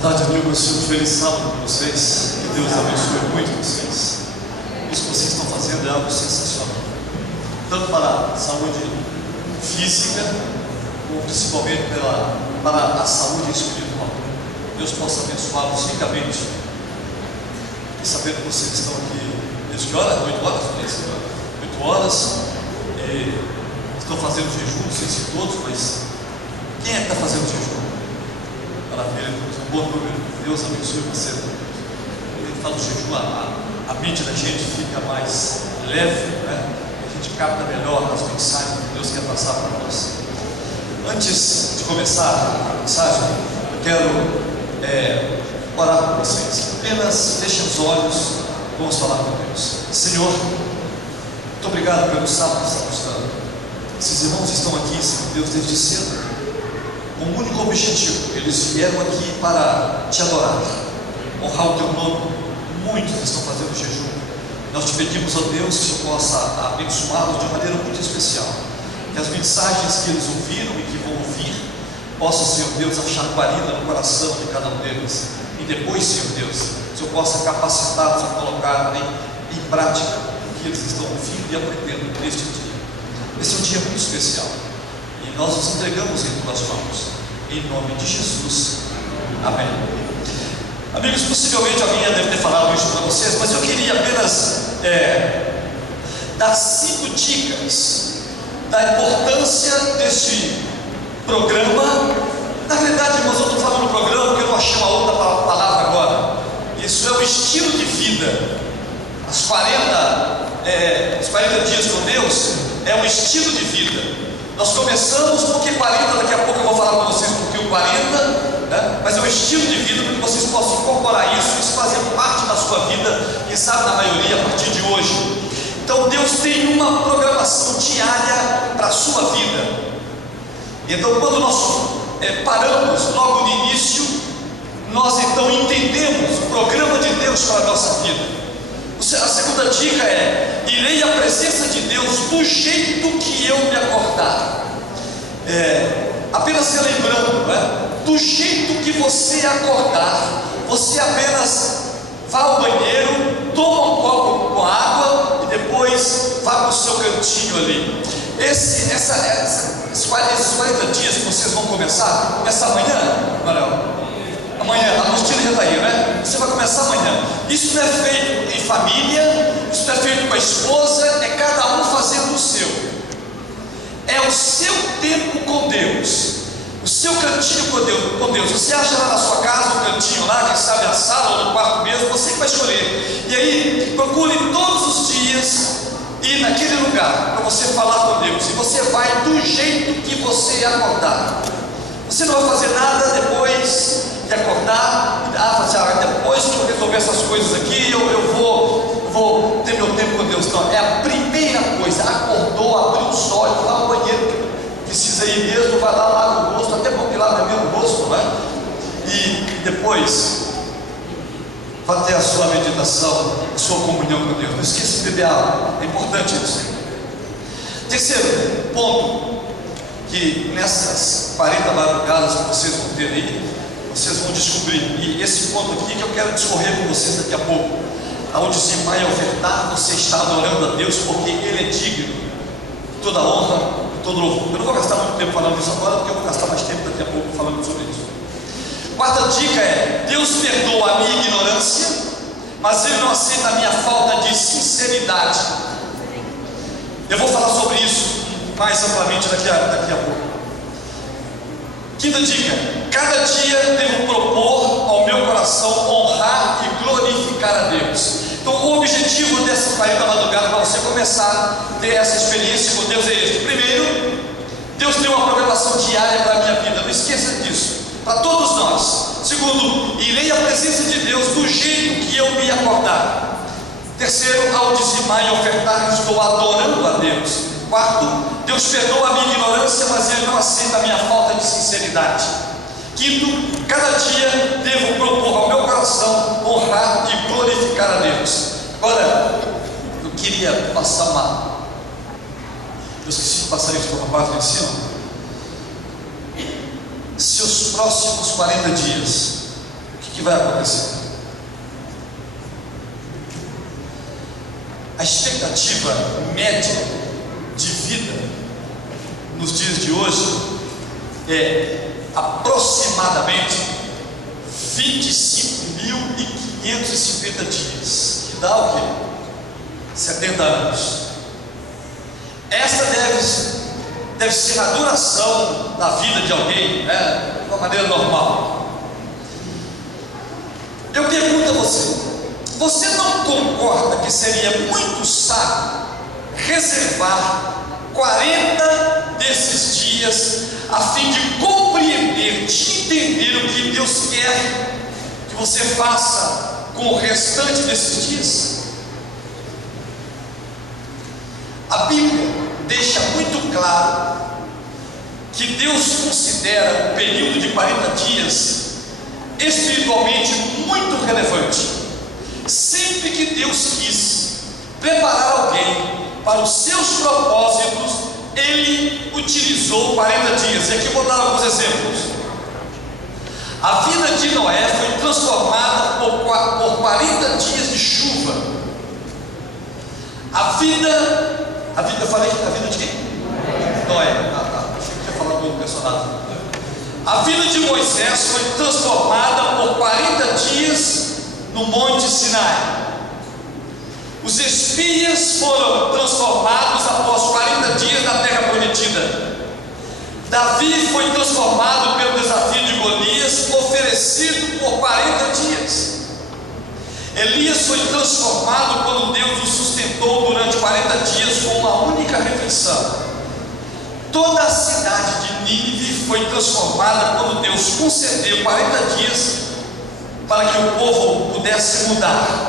Boa tarde, amigos. Um feliz sábado para vocês. Que Deus abençoe muito vocês. Isso que vocês estão fazendo é algo sensacional, tanto para a saúde física, como principalmente para a saúde espiritual. Deus possa abençoá-los ricamente. E sabendo que vocês estão aqui desde que horas? 8 horas? 8 horas. E estão fazendo jejum, não sei se todos, mas quem é que está fazendo jejum? Maravilha, um bom número. Deus abençoe você. Quando a gente fala do jejum, a mente da gente fica mais leve, né? A gente capta melhor as mensagens que Deus quer passar para nós. Antes de começar a mensagem, eu quero orar por vocês. Apenas fechem os olhos, vamos falar com Deus. Senhor, muito obrigado pelo sábado que estamos dando. Esses irmãos estão aqui, Senhor Deus, desde cedo, com um único objetivo. Eles vieram aqui para te adorar, honrar o teu nome. Muitos estão fazendo jejum. Nós te pedimos, ó Deus, que o Senhor possa abençoá-los de maneira muito especial, que as mensagens que eles ouviram e que vão ouvir possam, Senhor Deus, achar guarida no coração de cada um deles. E depois, Senhor Deus, o Senhor possa capacitá-los a colocar em prática o que eles estão ouvindo e aprendendo neste dia. Esse é um dia muito especial e nós nos entregamos em tuas mãos, em nome de Jesus, amém. Amigos, possivelmente alguém já deve ter falado isso para vocês, mas eu queria apenas dar 5 dicas da importância deste programa. Na verdade, irmãos, eu estou falando programa porque eu não achei uma outra palavra agora. Isso é o estilo de vida. Os 40 dias com Deus é um estilo de vida. Nós começamos porque 40, daqui a pouco eu vou falar para vocês porque o 40, né? Mas é um estilo de vida para que vocês possam incorporar isso fazer parte da sua vida, quem sabe na maioria a partir de hoje. Então Deus tem uma programação diária para a sua vida. Então quando nós paramos logo no início, nós então entendemos o programa de Deus para a nossa vida. A segunda dica é: irei à presença de Deus do jeito que eu me acordar. Apenas relembrando, do jeito que você acordar, você apenas vá ao banheiro, toma um copo com água e depois vá para o seu cantinho ali. Esses 40 dias que vocês vão começar, essa manhã, Manuel? Amanhã, a Agostina já está aí, né? Você vai começar amanhã. Isso não é feito em família, isso não é feito com a esposa, é cada um fazendo o seu. É o seu tempo com Deus, o seu cantinho com Deus. Você acha lá na sua casa um cantinho lá, quem sabe a sala ou no quarto mesmo, você que vai escolher. E aí, procure todos os dias ir naquele lugar para você falar com Deus. E você vai do jeito que você acordar. Você não vai fazer nada depois de acordar, depois que eu resolver essas coisas aqui, eu vou ter meu tempo com Deus. Não, é a primeira coisa. Acordou, abriu os olhos, vai ao banheiro, precisa ir mesmo, vai lá, lava o rosto, até porque lá primeiro o rosto, né? E depois vai ter a sua meditação, a sua comunhão com Deus. Não esqueça de beber água, é importante isso. Terceiro ponto, que nessas 40 madrugadas que vocês vão ter aí, vocês vão descobrir, e esse ponto aqui que eu quero discorrer com vocês daqui a pouco, ao dizimar e ofertar, você está adorando a Deus porque Ele é digno de toda honra e todo louvor. Eu não vou gastar muito tempo falando isso agora, porque eu vou gastar mais tempo daqui a pouco falando sobre isso. Quarta dica é: Deus perdoa a minha ignorância, mas Ele não aceita a minha falta de sinceridade. Eu vou falar sobre isso mais amplamente daqui a pouco. Quinta dica: cada dia devo propor ao meu coração honrar e glorificar a Deus. Então o objetivo dessas 40 madrugadas para você começar a ter essa experiência com Deus é esse. Primeiro, Deus tem uma programação diária para a minha vida, não esqueça disso, para todos nós. Segundo, irei à presença de Deus do jeito que eu me acordar. Terceiro, ao dizimar e ofertar, estou adorando a Deus. Quarto, Deus perdoa a minha ignorância, mas Ele não aceita a minha falta de sinceridade. Quinto, cada dia devo propor ao meu coração honrar e glorificar a Deus. Agora, eu queria passar eu esqueci de passar isso para uma parte lá em cima. Se os próximos 40 dias que vai acontecer? A expectativa média de vida nos dias de hoje é aproximadamente 25.550 dias, que dá o quê? 70 anos. Essa deve ser a duração da vida de alguém, né, de uma maneira normal. Eu pergunto a você não concorda que seria muito sábio reservar 40 desses dias a fim de compreender, de entender o que Deus quer que você faça com o restante desses dias? A Bíblia deixa muito claro que Deus considera o período de 40 dias espiritualmente muito relevante. Sempre que Deus quis preparar alguém para os seus propósitos, Ele utilizou 40 dias. E aqui eu vou dar alguns exemplos. A vida de Noé foi transformada por 40 dias de chuva. Eu falei a vida de quem? Noé. Achei que tinha falado do personagem. A vida de Moisés foi transformada por 40 dias no Monte Sinai. Os espias foram transformados após 40 dias na terra prometida. Davi foi transformado pelo desafio de Golias, oferecido por 40 dias. Elias foi transformado quando Deus o sustentou durante 40 dias com uma única refeição. Toda a cidade de Nínive foi transformada quando Deus concedeu 40 dias para que o povo pudesse mudar.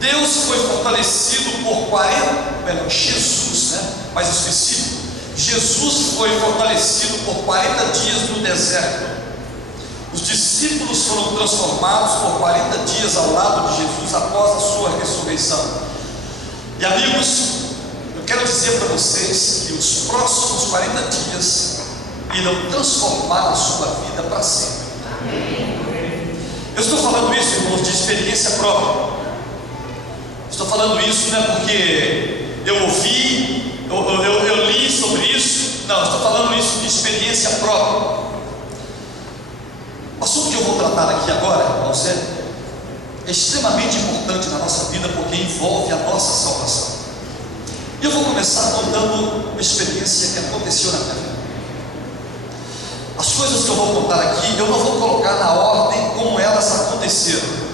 Deus foi fortalecido por 40, Jesus, mais específico, Jesus foi fortalecido por 40 dias no deserto. Os discípulos foram transformados por 40 dias ao lado de Jesus após a sua ressurreição. E amigos, eu quero dizer para vocês que os próximos 40 dias irão transformar a sua vida para sempre. Eu estou falando isso, irmãos, de experiência própria. Estou falando isso não é porque eu ouvi, eu li sobre isso. Não, estou falando isso de experiência própria. O assunto que eu vou tratar aqui agora, irmãos, é extremamente importante na nossa vida porque envolve a nossa salvação. E eu vou começar contando uma experiência que aconteceu na minha vida. As coisas que eu vou contar aqui, eu não vou colocar na ordem como elas aconteceram.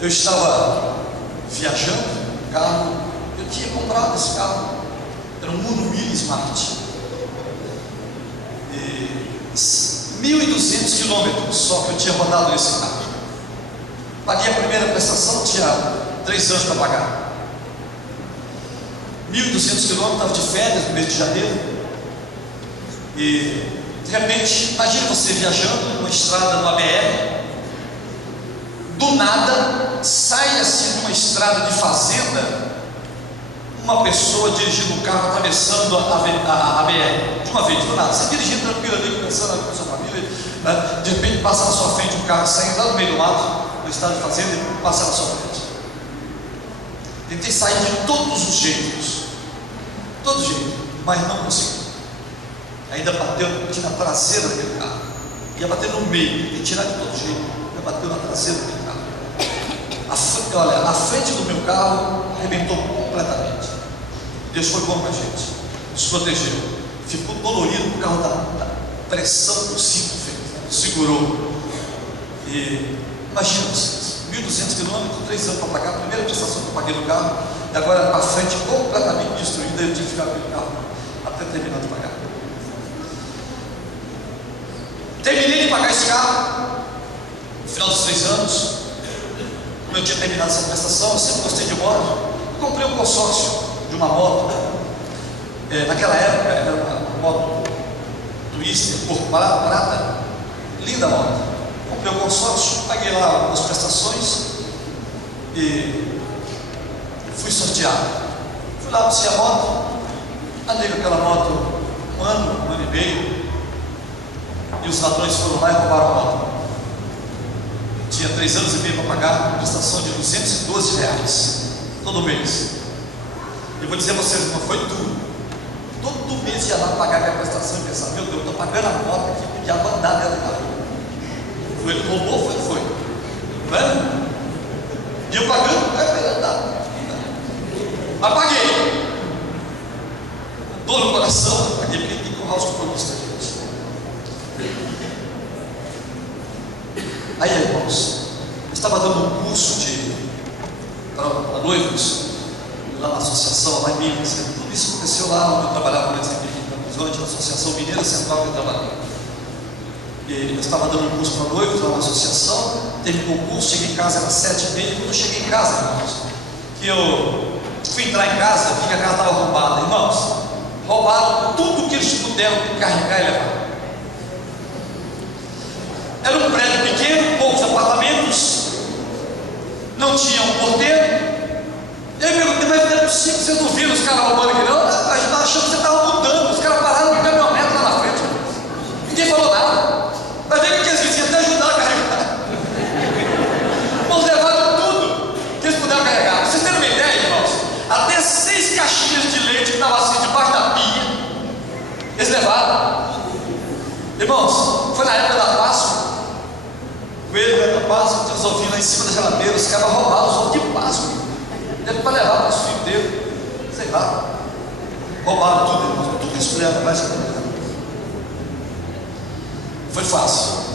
Eu estava viajando no carro, eu tinha comprado esse carro, era um Uno Mille Smart, 1.200 quilômetros só que eu tinha rodado nesse carro. Paguei a primeira prestação, tinha 3 anos para pagar. 1.200 quilômetros, estava de férias no mês de janeiro, e de repente, imagina você viajando numa estrada no ABR, do nada, sai-se numa estrada de fazenda, uma pessoa dirigindo um carro, atravessando a BR, de uma vez, do nada, você dirigindo tranquilo ali, pensando com a sua família, de repente passa na sua frente um carro saindo lá no meio do mato, uma estrada de fazenda, e passa na sua frente. Tentei sair de todos os jeitos, mas não consegui. Ainda bateu na traseira daquele carro, ia bater no meio, tentei tirar de todo jeito, bateu na traseira daquele carro. A frente do meu carro arrebentou completamente. Deus foi bom com a gente, nos protegeu. Ficou dolorido por causa da pressão que o cinto fez, segurou. E imagina vocês, 1.200 quilômetros, 3 anos para pagar, a primeira prestação que eu paguei no carro, e agora a frente completamente destruída, eu tive que ficar com o carro até terminar de pagar. Terminei de pagar esse carro. No final dos 3 anos, como eu tinha terminado essa prestação, eu sempre gostei de moto. Comprei um consórcio de uma moto. Naquela época era uma moto Twister, cor prata, linda moto. Comprei um consórcio, paguei lá algumas prestações e fui sorteado. Fui lá buscar a moto, andei com aquela moto um ano e meio. e os ladrões foram lá e roubaram a moto. Tinha 3 anos e meio para pagar uma prestação de R$212 todo mês. Eu vou dizer a vocês, não foi duro. Todo mês ia lá pagar minha prestação e pensar: meu Deus, estou pagando a moto aqui porque ia mandar dentro da rua. Ele roubou, foi. Não é? E eu pagando, mas paguei. Dor no coração, paguei porque tem que honrar os compromissos da gente. Aí, irmãos, eu estava dando um curso para noivos lá na associação, lá em Minas. Tudo isso aconteceu lá onde eu trabalhava, por exemplo, aqui em Belo Horizonte, na Associação Mineira Central que eu trabalhei. E eu estava dando um curso para noivos lá na associação, terminou o curso, cheguei em casa, era 7h30. Quando eu cheguei em casa, irmãos, que eu fui entrar em casa, vi que a casa estava roubada. Irmãos, roubaram tudo que eles puderam carregar e levar. Era um prédio pequeno, poucos apartamentos, não tinha um porteiro. Eu perguntei: mas não é possível, vocês não viram os caras roubando aqui não? A gente estava achando que você estava mudando. Os caras pararam no caminhonete lá na frente, ninguém falou nada. Vai ver que as vizinhas até ajudaram a carregar. Irmãos, levaram tudo que eles puderam carregar. Pra vocês terem uma ideia, irmãos, até 6 caixinhas de leite que estavam assim debaixo da pia, eles levaram. Irmãos, foi na época da Páscoa. Coelho da Páscoa, tinha os ovinhos lá em cima da geladeira. Os caras roubaram os ovos de Páscoa. Deve para levar para os filhos dele, sei lá. Roubaram tudo, irmãos, tudo que eles puderam levar. Foi fácil.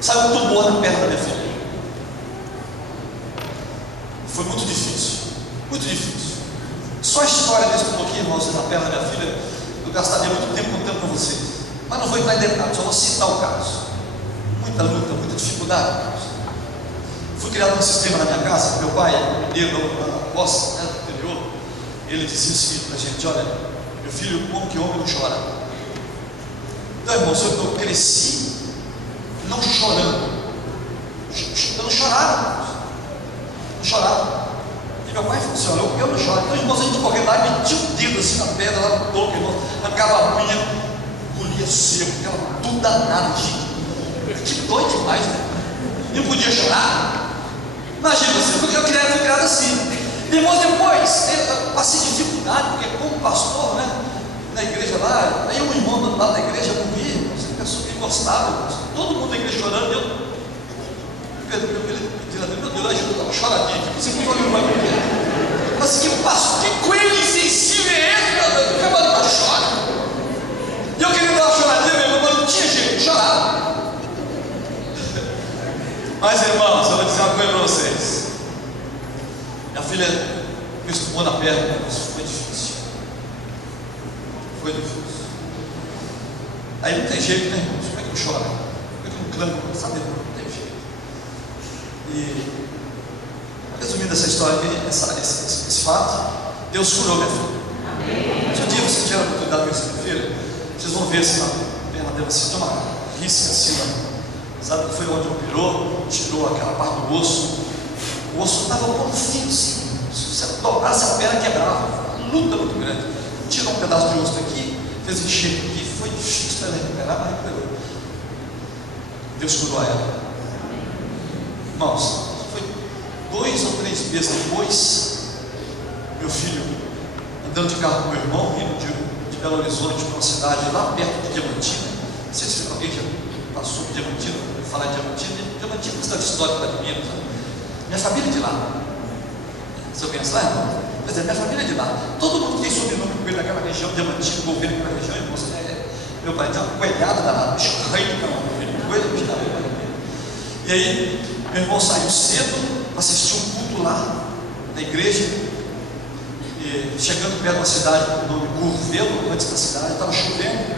Saiu um tumor na perna da minha filha. Foi muito difícil. Muito difícil. Só a história desse tumor aqui, irmãos, na perna da minha filha, eu gastaria muito tempo contando para vocês. Mas não vou entrar em detalhes, só vou citar o caso. Muita luta, muita dificuldade, irmãos. Fui criado um sistema na minha casa. Meu pai, mineiro, na roça, no interior, ele dizia o seguinte para a gente: olha, meu filho, como que homem não chora? Então, irmãos, eu cresci não chorando. Eu não chorava. Não chorava. E meu pai falou assim: olha, eu não choro. Então, irmãos, a gente corria lá e metia o dedo assim na pedra, lá no topo, irmãos, arrancava a unha, engolia seco, aquela tudo danado, gente. Que doido demais, né? E não podia chorar. Imagina você, fui criado assim. Irmãos, depois eu passei dificuldade, porque como pastor, né, na igreja lá, aí um irmão do lado da igreja morria, você pensou que gostava, todo mundo da igreja chorando, eu pedi a Deus: meu Deus, ajuda, eu estava choradinho aqui, você não olhou para mim. Mas que pastor, que coelho insensível é esse, meu Deus? Porque mano, não chora. E eu queria dar uma choradinha, meu irmão, mas não tinha jeito, chorava. Mas, irmãos, eu vou dizer uma coisa para vocês. Minha filha me estufou na perna, mas foi difícil. Foi difícil. Aí não tem jeito, né, irmãos? Como é que eu choro? Como é que eu não clamo? Sabe? Não tem jeito. E, resumindo essa história aqui, esse fato, Deus curou minha filha. Se um dia vocês tiverem a oportunidade de conhecer minha filha, vocês vão ver se a perna dela assim, tem uma risca assim, sabe? Foi onde operou, tirou aquela parte do osso. O osso estava bom fino, assim. Se você dobrasse a perna, quebrava. Uma luta muito grande. Tirou um pedaço de osso daqui, fez enxerto aqui. Foi difícil para ela recuperar, mas recuperou. Deus curou ela. Irmãos, foi 2 ou 3 meses depois, meu filho andando de carro com meu irmão, indo de Belo Horizonte para uma cidade lá perto de Diamantina. Não sei se alguém já passou por Diamantina, falar em Diamantina. Diamantina é uma cidade histórica da Minas. Minha família é de lá. Você conhece lá, irmão? Quer dizer, minha família é de lá. Todo mundo tem sobrenome com ele naquela região, Diamantina, governo daquela região, irmão. Meu pai tinha uma coelhada danada, bicho rei do canal, coelho, bicho da rei. E aí, meu irmão saiu cedo para assistir um culto lá na igreja. E chegando perto de uma cidade com o nome Curvelo, antes da cidade, estava chovendo.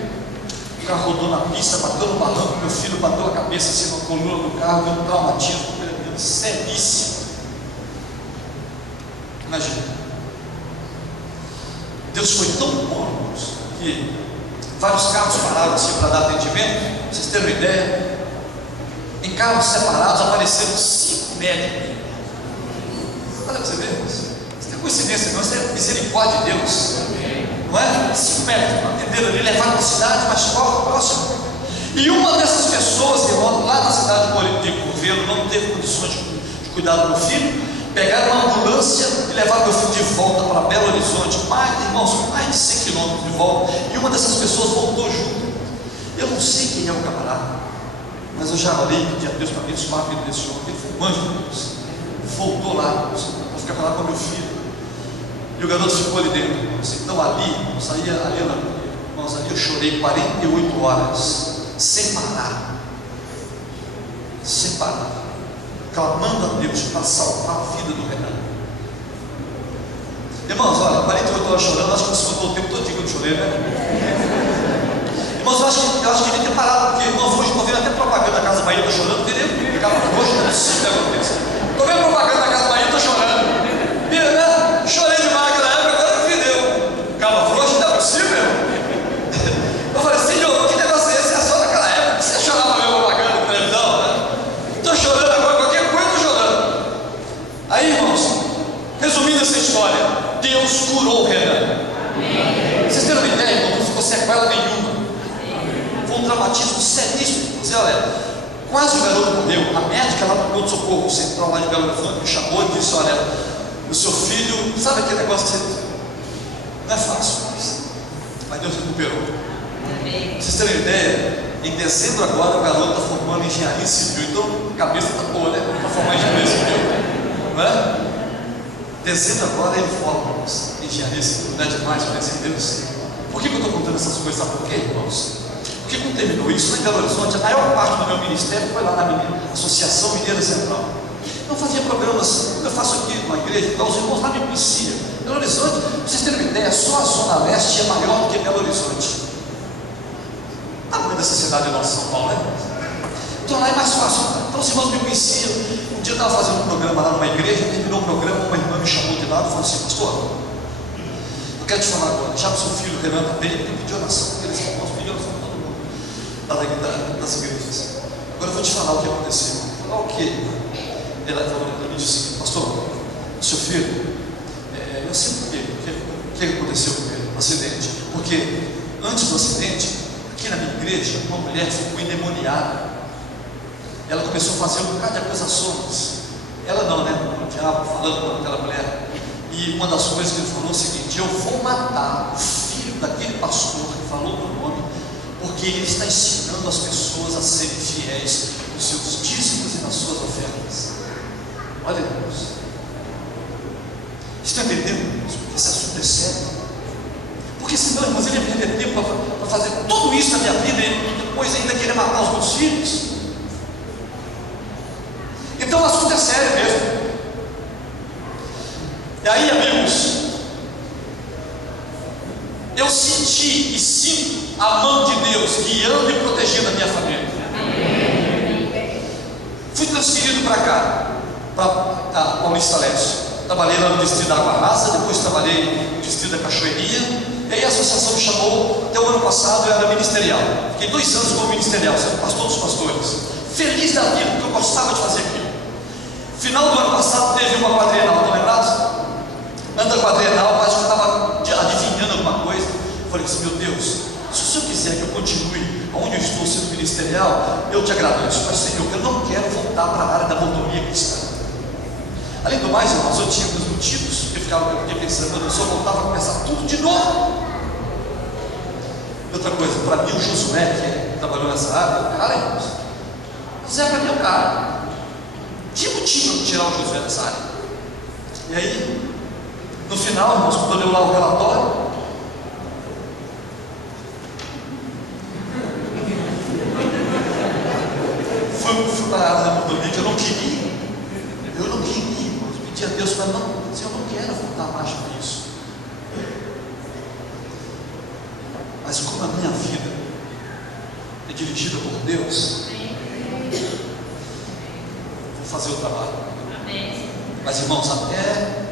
O carro rodou na pista, bateu no barranco. Meu filho bateu a cabeça assim na coluna do carro, deu um traumatismo, seríssimo. Imagina. Deus foi tão bom, irmãos, que vários carros pararam assim para dar atendimento. Pra vocês terem uma ideia, em carros separados apareceram 5 médicos. Olha para você ver, irmãos. Isso não é coincidência, não, isso é misericórdia de Deus. não é? 5 metros, atenderam ali, levaram para a cidade mais próxima. E uma dessas pessoas, irmão, lá na cidade de Corveiro, não teve condições de cuidar do meu filho, pegaram uma ambulância e levaram meu filho de volta para Belo Horizonte, irmãos, mais de 100 quilômetros de volta, e uma dessas pessoas voltou junto. Eu não sei quem é o camarada, mas eu já orei, pedi a Deus para abençoar a vida desse homem, ele foi um anjo de Deus, voltou lá, para ficar lá com meu filho, e o garoto ficou ali dentro, irmãos. Então ali, irmãos, ali eu chorei 48 horas, sem parar, clamando a Deus para salvar a vida do Renan. Irmãos, olha, 48 horas chorando, acho que você botou o tempo todo que eu chorei, né? Irmãos, eu acho que ele tem parado, porque, irmãos, hoje estou vendo até propaganda da Casa Bahia, estou chorando, entendeu? Ficava hoje, não é possível acontecer. Estou vendo propaganda da Casa Bahia, estou chorando. Né? Chorei demais naquela época, agora me deu. Calma, hoje não é possível. Eu falei, Senhor, que negócio é esse? É só naquela época, você chorava mesmo propaganda na televisão, né? Estou chorando agora, qualquer coisa estou chorando. Aí, irmãos, resumindo essa história, Deus curou o Renan. Vocês terem uma ideia, irmão, não ficou sequela nenhuma. Foi um traumatismo seríssimo. Dizer, olha, quase o garoto morreu. A médica lá do pronto-socorro central lá de Belo Horizonte me chamou e disse, olha, o seu filho, sabe aquele negócio que você... não é fácil, mas Deus recuperou. Vocês terem uma ideia, em dezembro agora o garoto está formando engenharia civil, então a cabeça está boa, né? Para formar engenharia civil, não é? Dezembro agora ele forma engenharia civil, não é demais, parece Deus. Por que eu estou contando essas coisas? Sabe por quê, irmãos? Porque quando terminou isso, lá em Belo Horizonte, a maior parte do meu ministério foi lá na Associação Mineira Central. Eu fazia programas, quando eu faço aqui na igreja, os irmãos lá me conheciam. Belo Horizonte, para vocês terem uma ideia, só a Zona Leste é maior do que Belo Horizonte. O tamanho dessa cidade é nossa, São Paulo, né? Então lá é mais fácil. Então os irmãos me conheciam. Um dia eu estava fazendo um programa lá numa igreja, terminou o programa, uma irmã me chamou de lado e falou assim, pastor, eu quero te falar agora, já que o seu filho Renan está bem, ele pediu oração, porque eles irmãos pediram oração para todo mundo das igrejas. Agora eu vou te falar o que aconteceu. Falar o quê? Ela falou, me disse, pastor, o seu filho, eu sei por quê, o que aconteceu com ele, um acidente. Porque antes do acidente, aqui na minha igreja, uma mulher ficou endemoniada. Ela começou a fazer um bocado de acusações. Ela não, né? O diabo falando com aquela mulher. E uma das coisas que ele falou é o seguinte: eu vou matar o filho daquele pastor que falou meu nome, porque ele está ensinando as pessoas a serem fiéis nos seus dízimos e nas suas ofertas. Olha, irmãos, estão entendendo, irmãos? Esse assunto é sério. Porque senão, irmãos, ele ia perder tempo para fazer tudo isso na minha vida e depois ainda querer matar os meus filhos. Então o assunto é sério mesmo. E aí, amigos, eu senti e sinto a mão de Deus guiando e protegendo a minha família. Fui transferido para cá, para Paulista Leste. Trabalhei lá no distrito da Água Rasa, depois trabalhei no distrito da Cachoeirinha. E aí a associação me chamou. Até o ano passado eu era ministerial. Fiquei 2 anos como ministerial, sendo pastor dos pastores. Feliz da vida, porque eu gostava de fazer aquilo. Final do ano passado teve uma quadrienal, estão lembrados? Anda quadrienal, parece que eu estava adivinhando alguma coisa. Eu falei assim, meu Deus, se o Senhor quiser que eu continue onde eu estou sendo ministerial, eu te agradeço, mas Senhor, eu não quero voltar para a área da mordomia cristã. Além do mais, irmãos, eu tinha meus motivos, eu ficava pensando, eu só voltava a começar tudo de novo. Outra coisa, para mim o Josué, que trabalhou nessa área, cara, irmãos, José para mim é o cara. Tinha motivo de tirar o Josué dessa área. E aí, no final, irmãos, quando eu leio lá o relatório, fui para a área da mordomia que eu não queria. Irmãos, pedi a Deus para não, eu não quero voltar mais para isso. Mas como a minha vida é dirigida por Deus, vou fazer o trabalho. Mas, irmãos, até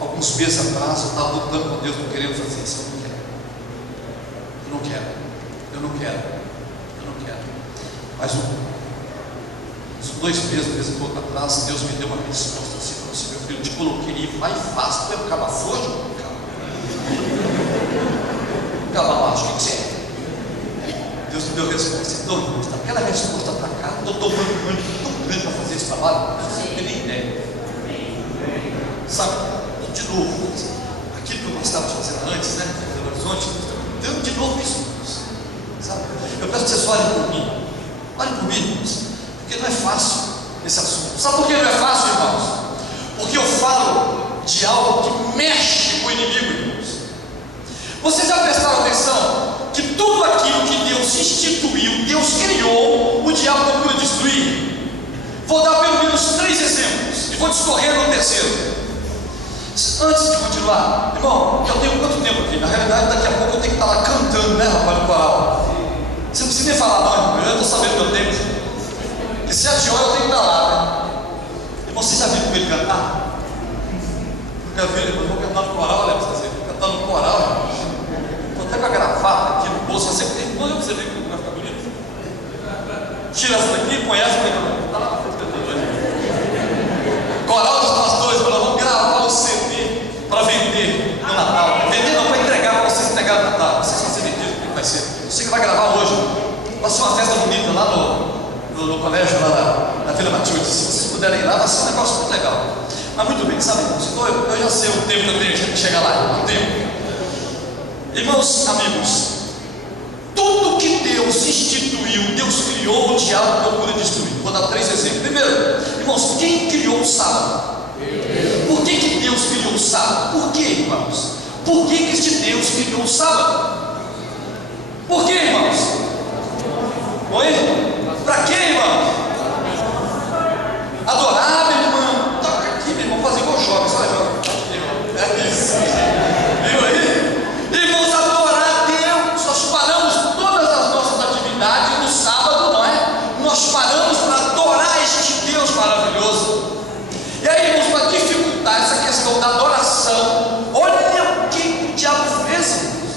alguns meses atrás eu estava lutando com Deus, não querendo fazer isso. Eu não quero. Mas uns 2 meses e pouco atrás, Deus me deu uma resposta assim, falou assim, meu filho, eu te coloquei e vai e faz, tu é um caba frouxo, cara. deu resposta. Então, irmãos, daquela resposta para cá, estou tomando um ânimo tão grande para fazer esse trabalho, você não tem nem ideia. Sabe, de novo, aquilo que eu gostava de fazer antes, né? No horizonte, dando de novo isso, irmãos. Sabe? Eu peço que vocês olhem por mim. Olhem por mim, irmãos. Porque não é fácil esse assunto. Sabe por que não é fácil, irmãos? Porque eu falo de algo que mexe com o inimigo, irmãos. Vocês já prestaram atenção que tudo aquilo que Deus instituiu, Deus criou, o diabo procura destruir? Vou dar pelo menos 3 exemplos e vou discorrer no terceiro. Antes de continuar, irmão, eu tenho quanto tempo aqui? Na realidade, daqui a pouco eu tenho que estar lá cantando, né, rapaz, no coral. Você não precisa nem falar, não, irmão, eu já estou sabendo meu tempo. E 7 horas eu tenho que estar lá, né? Irmão, você já viu ele cantar? Nunca viu, irmão, eu vou cantar no coral, olha, pra você, vou cantar no coral, irmão. Estou até com a gravata aqui no bolso, você tem que você vê que vai ficar bonito. Tira essa daqui e põe essa daqui. Está lá na frente do coral dos pastores, nós vamos gravar o CD para vender no Natal. Vender não, para entregar, para vocês entregarem no Natal. Vocês vão ser vendidos, como vai ser? Você que vai gravar hoje. Vai ser uma festa bonita lá no colégio, lá na Vila Matilde. Se vocês puderem ir lá, vai ser um negócio muito legal. Mas muito bem, sabe, irmãos? Então eu já sei o tempo que eu tenho que chegar lá. O tempo. Irmãos, amigos, tudo que Deus instituiu, Deus criou, o diabo procura destruir. Vou dar 3 exemplos. Primeiro, irmãos, quem criou o sábado? Por que Deus criou o sábado? Por que, irmãos? Por que este Deus criou o sábado? Por que, irmãos? Oi? Para que, irmãos? Adorar, meu irmão. Toca aqui, meu irmão, fazer igual jovem, só jovem. É isso. Viu aí? Irmãos, adorar a Deus. Nós paramos todas as nossas atividades no sábado, não é? Nós paramos para adorar este Deus maravilhoso. E aí, irmãos, para dificultar essa questão da adoração, olha o que o diabo fez, irmãos.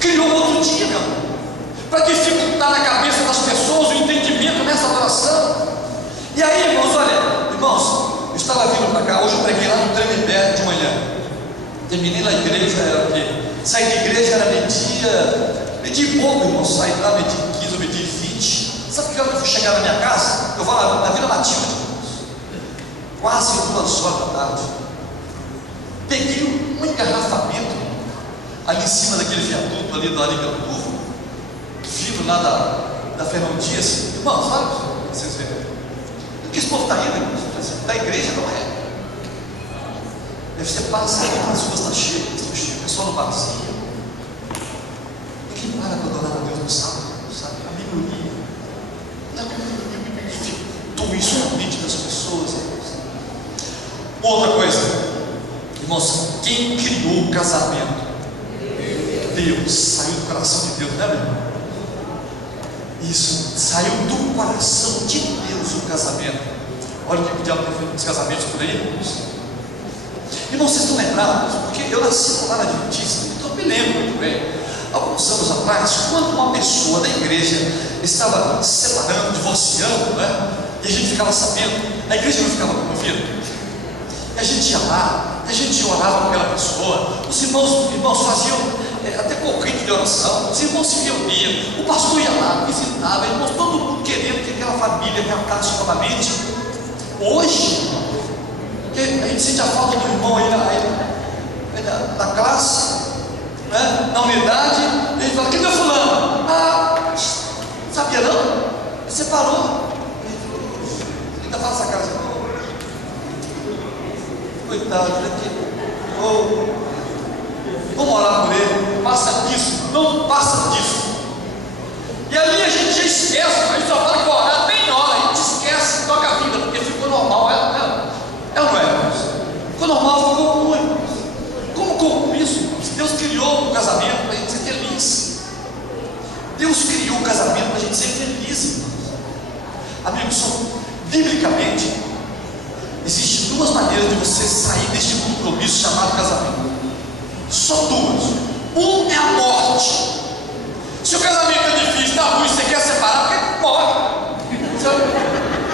Criou outro dia, meu irmão, para dificultar na cabeça das pessoas o entendimento nessa adoração. E aí, irmãos, olha, irmãos, eu estava vindo para cá, hoje eu preguei lá no Tremembé de manhã. Terminei na igreja, era o quê? Saí da igreja, era meio-dia e pouco, irmãos, saí lá meio-dia 15 ou meio-dia 20. Sabe que hora que eu fui chegar na minha casa? Eu vou lá na Vila Matilde, irmãos, quase 2 horas da tarde. Peguei um engarrafamento ali em cima daquele viaduto ali do Aricanduva, vindo lá da Fernão Dias. Irmãos, olha para vocês verem. O que esse povo está indo, irmãos? Da igreja não é. Deve ser passado nas ruas, está cheio, o pessoal não vazia. Quem para adorar a Deus no sábado, sabe? A minoria. Tudo isso na mente das pessoas, irmãos. Outra coisa, irmãos, quem criou o casamento? Deus. Saiu do coração de Deus, né, meu irmão? Isso, saiu do coração de Deus o casamento. Olha o que o diabo tem feito nos casamentos por aí, irmãos. Irmãos, vocês estão lembrados? Porque eu nasci lá na Adventista, então eu me lembro muito bem. Alguns anos atrás, quando uma pessoa da igreja estava se separando, divorciando, né? E a gente ficava sabendo, a igreja não ficava comovida. E a gente ia lá, a gente orava com aquela pessoa, os irmãos faziam até convite de oração, os irmãos se reuniam, o pastor ia lá, visitava, irmãos, todo mundo querendo que aquela família cantasse novamente. Hoje, a gente sente a falta do irmão aí na classe, né? Na unidade, e a gente fala: cadê o fulano? Ah, sabia não? Separou. Ainda fala essa cara assim: coitado daqui, vamos orar por ele, passa disso, não passa disso. E ali a gente já esquece, a gente só fala que orar, nem ora, a gente esquece, toca a vida, porque ficou normal, é ou não é, irmãos? Ficou normal, ficou comum, irmãos. Como comum isso, irmãos? Deus criou o casamento para a gente ser feliz. Deus criou o casamento para a gente ser feliz, irmãos. Amigos, biblicamente, existem 2 maneiras de você sair deste compromisso chamado casamento. Só 2. É a morte. Se o casamento é difícil, está ruim, você quer separar, porque morre. Sabe?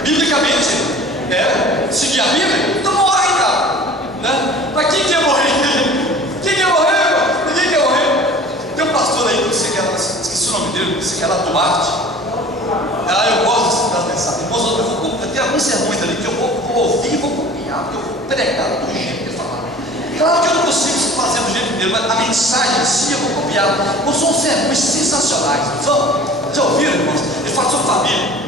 Biblicamente, seguir a Bíblia, então morre, cara. Né? Mas quem quer morrer? Quem quer morrer, irmão? Ninguém quer morrer. Tem um pastor aí que você quer, esqueci o nome dele, disse que era Duarte. Eu gosto dessa mensagem. Irmãos, tem alguns sermões ali que eu vou ouvir e vou copiar, porque eu vou pregar do jeito que ele falar. Claro que eu não consigo fazer do jeito dele, mas a mensagem em si eu vou copiar. Mas são sermões sensacionais. Já ouviram, irmãos? Ele fala sobre família.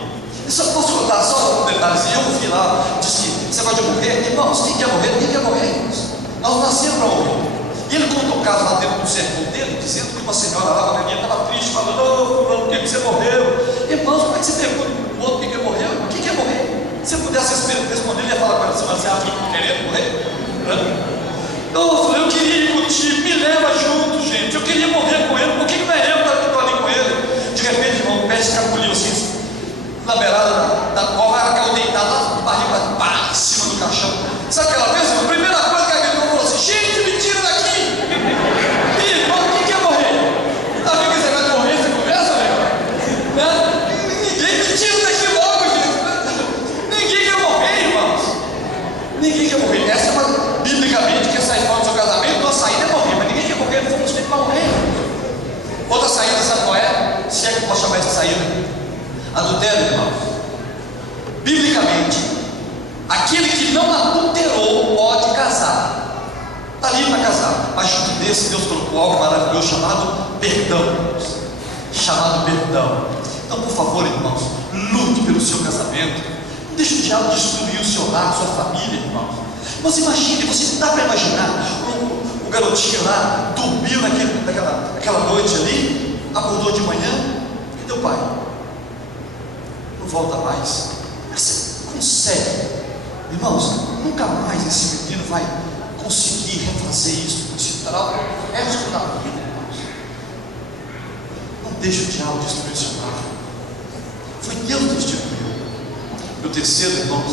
Eu só posso contar só um detalhe. Eu ouvi lá, disse que você vai morrer. Irmãos, quem quer morrer? Ninguém quer morrer, irmãos. Nós nascemos para morrer. E ele contou um caso lá dentro do sermão dele, dizendo que uma senhora lá, uma menina, estava triste, falando: por que você morreu? Irmãos, como é que você pergunta o outro por que morreu? Quem quer morrer? Se eu pudesse responder, ele ia falar com ela: você acha que eu querendo morrer? Eu falei: eu queria ir contigo, me leva junto, gente. Eu queria morrer com ele, por que não é eu que estou ali com ele? De repente, irmão, o pé escapuliu assim, na beirada da cova, ela caiu deitada lá, de barriga, pá, em cima do caixão. Sabe aquela vez? A primeira coisa que ela gritou, falou assim: gente, me tira daqui! E irmão, quem quer morrer? Tá vendo que você vai morrer, você conversa, velho? Né? Ninguém me tira daqui logo, gente. Ninguém quer morrer, irmãos. Ninguém quer morrer. Essa é uma, biblicamente, que essa história do seu casamento, uma saída é morrer, mas ninguém quer morrer, não fomos feitos para morrer. Outra saída, sabe qual é? Se é que eu posso chamar essa saída? Adultério, irmãos. Biblicamente, aquele que não adulterou pode casar. Está livre para casar. Mas junto desse, Deus colocou algo maravilhoso chamado perdão. Chamado perdão. Então, por favor, irmãos, lute pelo seu casamento. Não deixe o diabo destruir o seu lar, a sua família, irmãos. Mas imagine, você não dá para imaginar o garotinho lá dormiu naquela noite ali, acordou de manhã, e teu pai não volta mais. Você consegue, irmãos, nunca mais esse menino vai conseguir refazer isso, será o resto da vida, irmãos. Não deixe o diabo destruir o seu lar. Foi Deus que instituiu. E o terceiro, irmãos,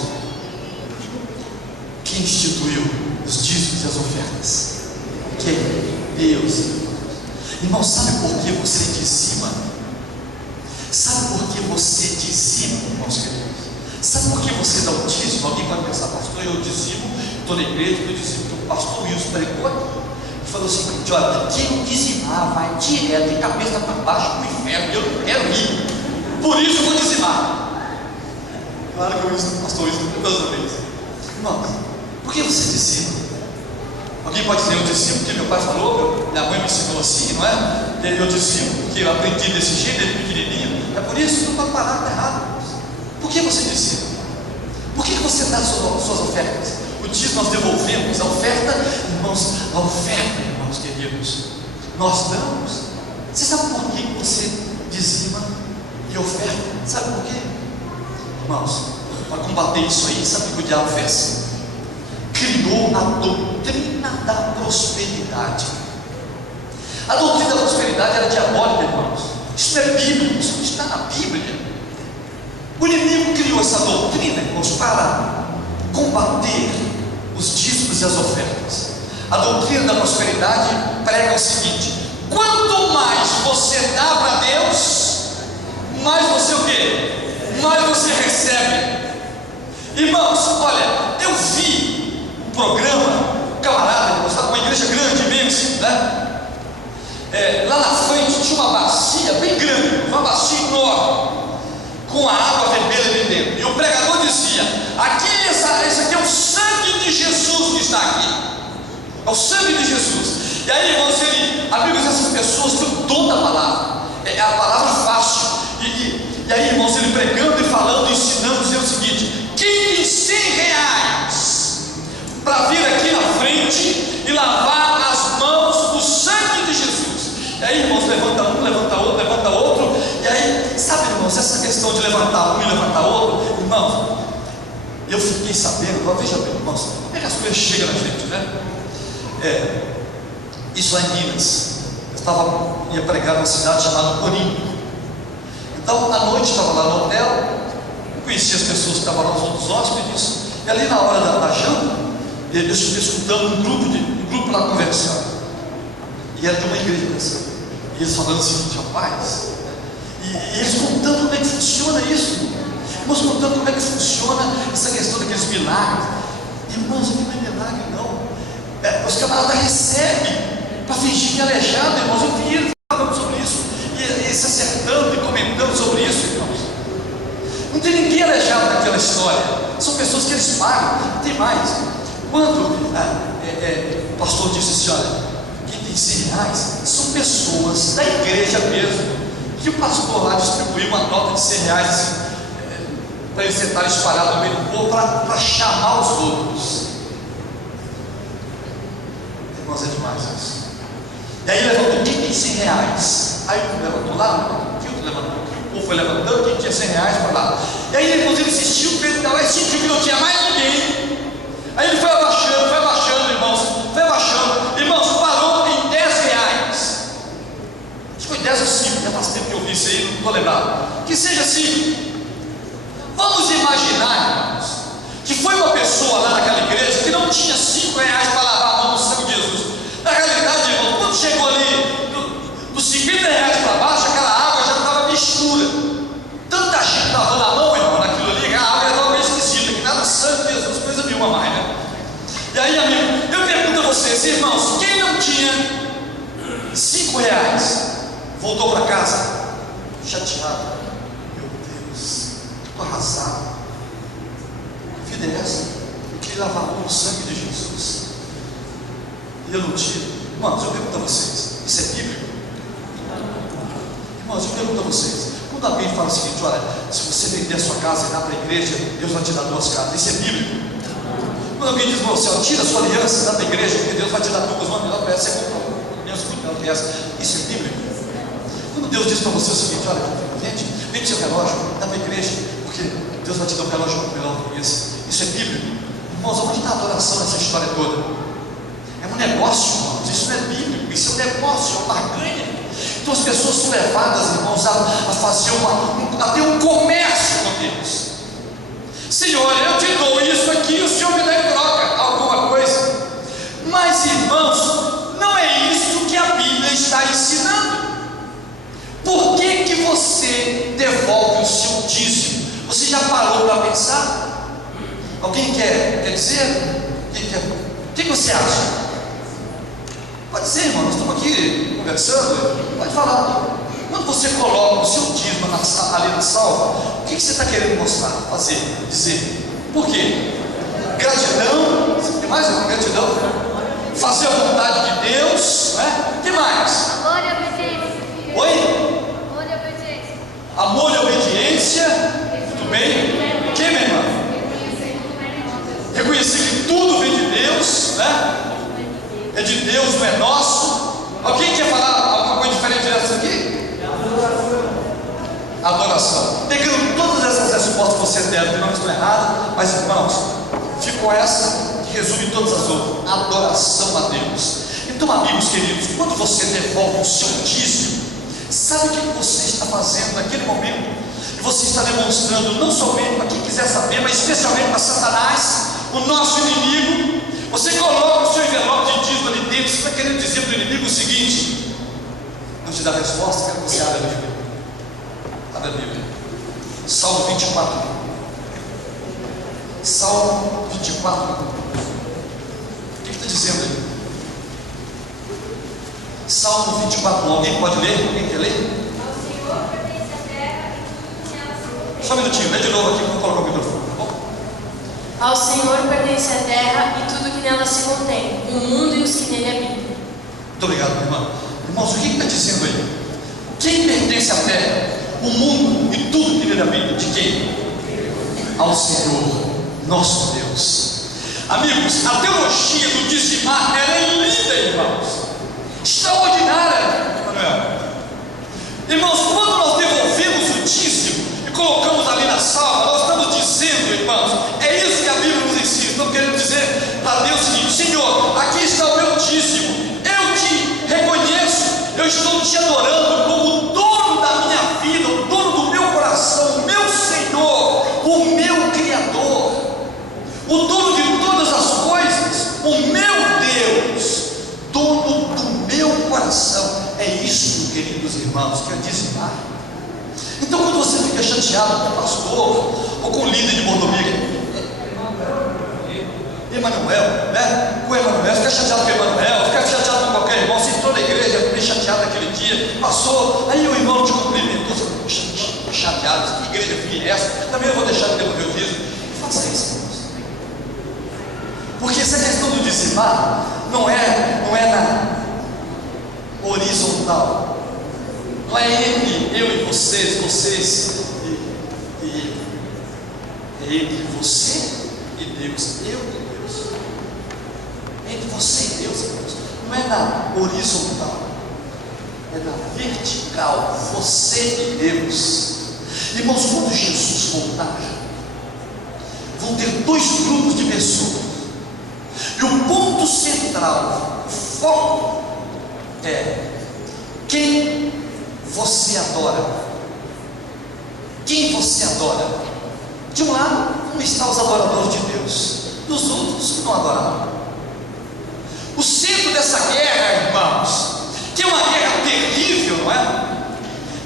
quem instituiu os dízimos e as ofertas? Quem? Deus. Irmão, sabe por que você dizima? Sabe por que você dizima, irmãos queridos? Sabe por que você dá o dízimo? Alguém pode pensar: pastor, eu dizimo, estou na igreja, eu dizimo. Então, o pastor Wilson pregou e falou assim: olha, quem dizimar vai direto de cabeça para baixo para o inferno. Eu não quero ir, por isso eu vou dizimar. Claro que o pastor Wilson todas as vezes. Irmãos, por que você dizima? Alguém pode dizer: eu dizimo porque meu pai falou, minha mãe me ensinou assim, não é? Eu dizimo porque eu aprendi desse jeito, desde pequenininho. É por isso que não pode parar, está errado. Por que você dizima? Por que você dá suas ofertas? O dízimo nós devolvemos, a oferta, irmãos, a oferta, irmãos queridos, nós damos. Você sabe por que você dizima e oferta? Sabe por quê? Irmãos, para combater isso aí, sabe o que o diabo fez? Criou a doutrina da prosperidade. A doutrina da prosperidade era diabólica, irmãos. Isso não é bíblico, isso está na Bíblia. O inimigo criou essa doutrina, irmãos, para combater os dízimos e as ofertas. A doutrina da prosperidade prega o seguinte: quanto mais você dá para Deus, mais você o quê? Mais você recebe. Irmãos, olha, eu vi um programa, camarada, estava uma igreja grande, imensa, né? Lá na frente tinha uma bacia bem grande, uma bacia enorme, com a água vermelha ali dentro. E o pregador dizia: esse aqui é o sangue de Jesus que está aqui. É o sangue de Jesus. E aí, irmãos, a Bíblia diz: essas pessoas têm o dom da palavra. É a palavra fácil. E aí, irmãos, ele pregando e falando, ensinando, dizendo o seguinte: quem tem 100 reais para vir aqui na frente e lavar as mãos no sangue de Jesus. E aí, irmãos, levanta um, levanta outro, levanta outro. E aí, sabe, irmãos, essa questão de levantar um e levantar outro, irmãos, eu fiquei sabendo, veja bem, irmãos, como é que as coisas chegam na gente, né? Isso lá em Minas. Eu ia pregar numa cidade chamada Corinto. Então, à noite, estava lá no hotel, conhecia as pessoas que estavam lá, os outros hóspedes, e ali na hora da janta, eu estive escutando um grupo lá conversando. E era de uma igreja dessa. E eles falando o seguinte: rapaz, e eles contando como é que funciona isso, irmãos, contando como é que funciona essa questão daqueles milagres. Irmãos, aqui não é milagre, não. Os camaradas recebem para fingir que é aleijado, irmãos. Eu vi eles falando sobre isso. E esse daquela história. São pessoas que eles pagam. Tem mais. Quando o pastor disse assim: olha, quem tem 100 reais são pessoas da igreja mesmo, que o pastor lá distribuiu uma nota de 100 reais assim, para eles sentarem espalhados no meio do povo, para chamar os outros. Irmãos, é demais isso. E aí levantou: quem tem 100 reais? Aí um levantou lá, o outro levantou, o povo foi levantando, quem tinha 100 reais para lá. E aí ele, inclusive, insistiu, Pedro lá, sentiu que não tinha mais ninguém. Aí ele foi abaixando, irmãos, foi abaixando. Irmãos, parou em 10 reais. Acho que foi 10 ou 5, já faz tempo que eu vi isso aí, não estou lembrado. Que seja 5. Vamos imaginar, irmãos, que foi uma pessoa lá naquela igreja que não tinha 5 reais para lavar a mão no sangue de Jesus. Na realidade, irmão, quando chegou ali dos 50 reais para baixo, aquela água já estava mistura. Tanta gente lavando a mão, irmão, naquilo ali, a água estava meio esquisita, que nada sangue de Jesus, coisa nenhuma mais, né? E aí, amigo, eu pergunto a vocês, irmãos, quem não tinha 5 reais, voltou para casa chateado? Meu Deus, estou arrasado. Que vida é essa? Eu queria lavar a mão no sangue de Jesus e eu não tinha. Irmãos, eu pergunto a vocês, isso é bíblico? Irmãos, eu pergunto a vocês, quando a Bíblia fala o seguinte: olha, se você vender a sua casa e dar para a igreja, Deus vai te dar 2 casas, isso é bíblico? Quando alguém diz para você: tira a sua aliança e dá para a igreja, porque Deus vai te dar 2, uma melhor peça, você compra uma aliança muito melhor que essa, isso é bíblico? Quando Deus diz para você o seguinte: olha, vende seu relógio, dá para a igreja, porque Deus vai te dar um relógio muito melhor que esse, isso é bíblico? Irmãos, onde está a adoração nessa história toda? É um negócio, irmãos, isso não é bíblico, isso é um negócio, é uma barganha. Então as pessoas são levadas, irmãos, a fazer a ter um comércio com Deus. Senhor, eu te dou isso aqui, o Senhor me dá em troca alguma coisa. Mas, irmãos, não é isso que a Bíblia está ensinando. Por que você devolve o seu dízimo? Você já parou para pensar? Alguém quer dizer? Quem quer? O que você acha? Pode ser, irmão, nós estamos aqui conversando, pode falar. Quando você coloca o seu dízimo ali na salva, o que você está querendo mostrar, fazer, dizer? Por quê? Gratidão. Tem mais alguma gratidão? Fazer a vontade de Deus, né? O que mais? Amor e obediência. Oi? Amor e obediência. Amor e obediência. Muito bem. O que, minha irmã? Reconhecer que tudo vem de Deus, né? É de Deus, não é nosso. Alguém quer falar alguma coisa diferente dessa aqui? Adoração. Pegando todas essas respostas que você deve, que não estão erradas, mas, irmãos, ficou essa que resume todas as outras: adoração a Deus. Então, amigos queridos, quando você devolve o seu dízimo, sabe o que você está fazendo naquele momento? Você está demonstrando não somente para quem quiser saber, mas especialmente para Satanás, o nosso inimigo. Você coloca o seu envelope de dízimo ali dentro, você está querendo dizer para o inimigo o seguinte: não te dá resposta, quero que você abra a Bíblia. Abra a Bíblia. Salmo 24. Salmo 24. O que está dizendo aí? Salmo 24. Alguém pode ler? Alguém quer ler? Ao Senhor pertence a terra e tudo que nela se contém. Só um minutinho, lê de novo aqui, vamos colocar o microfone, tá bom? Ao Senhor pertence a terra e tudo que nela se contém, o mundo e os que nele habitam. Muito obrigado, meu irmão. Irmãos, o que está dizendo aí? Quem pertence à terra, o mundo e tudo que nele habita? De quem? Ao Senhor, nosso Deus. Amigos, a teologia do dizimar, ela é linda, irmãos. Extraordinária, Manuel. Irmãos, quando nós devolvemos o dízimo e colocamos ali na salva, nós estamos dizendo, irmãos, é isso que a Bíblia nos ensina. Estamos querendo dizer para Deus o seguinte: Senhor, aqui está o meu dízimo, eu te reconheço, eu estou te adorando como o dono da minha vida, o dono do meu coração, o meu Senhor, o meu Criador, o dono de todas as coisas, o meu Deus, dono do meu coração. É isso, queridos irmãos, que é dizimar. Então, quando você fica chateado com o pastor ou com o líder de mordomia, Emanuel, né? Com o Emanuel, fica chateado com o Emanuel, fica chateado com qualquer irmão. Você entrou na igreja, fiquei chateado naquele dia, passou, aí o irmão te cumprimentou, você ficou chateado, que igreja definir essa, também eu vou deixar de devolver o dízimo. Faça isso, irmãos. Porque essa questão do dizimar não é na horizontal, não é entre eu e vocês e é entre você e Deus, eu e Deus, entre você e Deus, irmãos. Não é na horizontal, é na vertical, você e Deus. Irmãos, quando Jesus voltar, vão ter dois grupos de pessoas, e o ponto central, o foco, é quem você adora. Quem você adora? De um lado, não está os adoradores de Deus, dos outros não adoram. O centro dessa guerra, irmãos, que é uma guerra terrível, não é?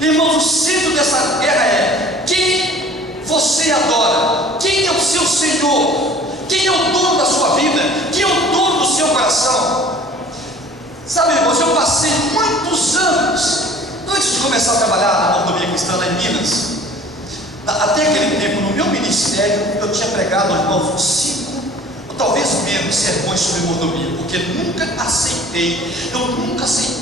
Irmãos, o centro dessa guerra é quem você adora, quem é o seu Senhor, quem é o dono da sua vida, quem é o dono do seu coração. Sabe, irmãos, eu passei muitos anos, antes de começar a trabalhar na mordomia cristã lá em Minas, até aquele tempo, no meu ministério, eu tinha pregado, irmãos, uns 5, ou talvez menos, sermões sobre mordomia, porque eu nunca aceitei,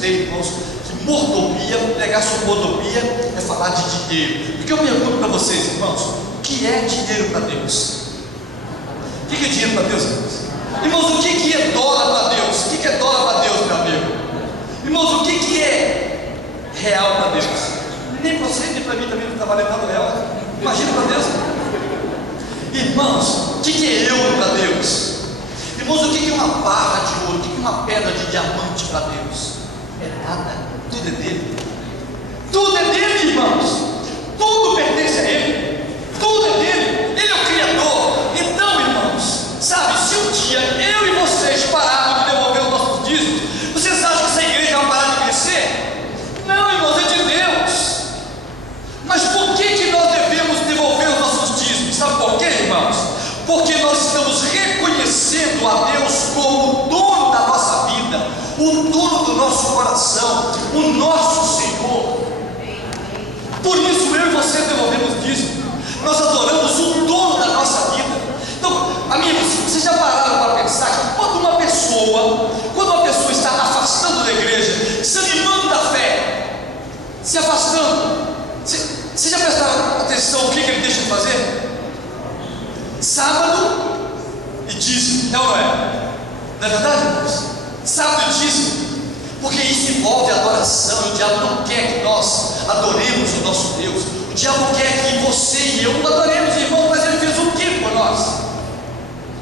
irmãos, que mordomia, pregar sobre mordomia é falar de dinheiro. Porque eu pergunto para vocês, irmãos, o que é dinheiro para Deus? O que é dinheiro para Deus, irmãos? Irmãos, o que é dólar para Deus? O que é dólar para Deus, meu amigo? Irmãos, o que é real para Deus? Nem para você, nem para mim também não está valendo nada real. Imagina para Deus. Irmãos, o que é euro para Deus? Irmãos, o que é uma barra de ouro? O que é uma pedra de diamante para Deus? É nada, tudo é dele. Tudo é dele, irmãos. Tudo pertence a Ele. Tudo é dele. Ele é o Criador. Então, irmãos, sabe, se um dia eu e vocês pararmos de devolver os nossos dízimos, vocês acham que essa igreja vai parar de crescer? Não, irmãos, é de Deus. Mas por que nós devemos devolver os nossos dízimos? Sabe por quê, irmãos? Porque nós estamos reconhecendo a Deus como o dono da nossa vida, o dono do nosso coração, o nosso Senhor. Por isso eu e você devolvemos dízimo. Nós adoramos o dono da nossa vida. Então, amigos, vocês já pararam para pensar que quando uma pessoa está afastando da igreja, desanimando da fé, se afastando, vocês já prestaram atenção o que ele deixa de fazer? Sábado e dízimo, é ou não é? Não é verdade, irmãos? Sábado e dízimo, porque isso envolve adoração, e o diabo não quer que nós adoremos o nosso Deus. O diabo quer que você e eu não adoremos, irmão, mas ele fez o que por nós?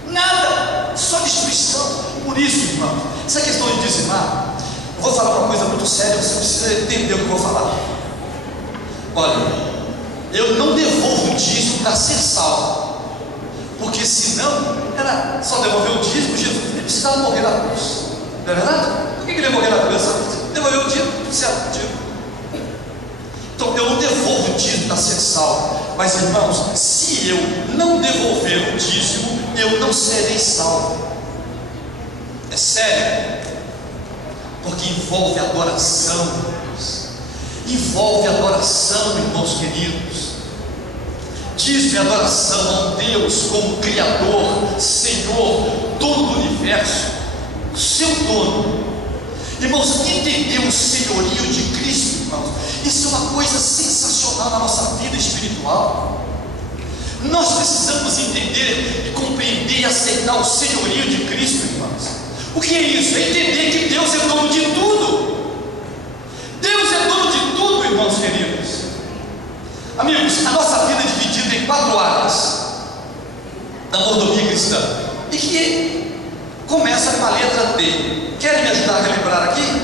Nada, só destruição. Por isso, irmão, essa questão de dizimar, eu vou falar uma coisa muito séria, você precisa entender o que eu vou falar. Olha, eu não devolvo o dízimo para ser salvo, porque senão era só devolver o dízimo. Jesus ele precisava morrer na cruz, não é verdade? Por que ele ia morrer na cruz? Devolver o dízimo, certo? Então eu não devolvo o dízimo para ser salvo. Mas, irmãos, se eu não devolver o dízimo, eu não serei salvo. É sério, porque envolve adoração, irmãos. Envolve adoração, irmãos queridos. Dízimo e adoração a um Deus como Criador, Senhor, dono do universo, seu dono. Irmãos, entender o senhorio de Cristo, irmãos, isso é uma coisa sensacional na nossa vida espiritual. Nós precisamos entender e compreender e aceitar o senhorio de Cristo, irmãos. O que é isso? É entender que Deus é dono de tudo. Deus é dono de tudo, irmãos queridos. Amigos, a nossa vida é dividida em 4 áreas da mordomia cristã, e que começa com a letra T. Querem me ajudar a relembrar aqui?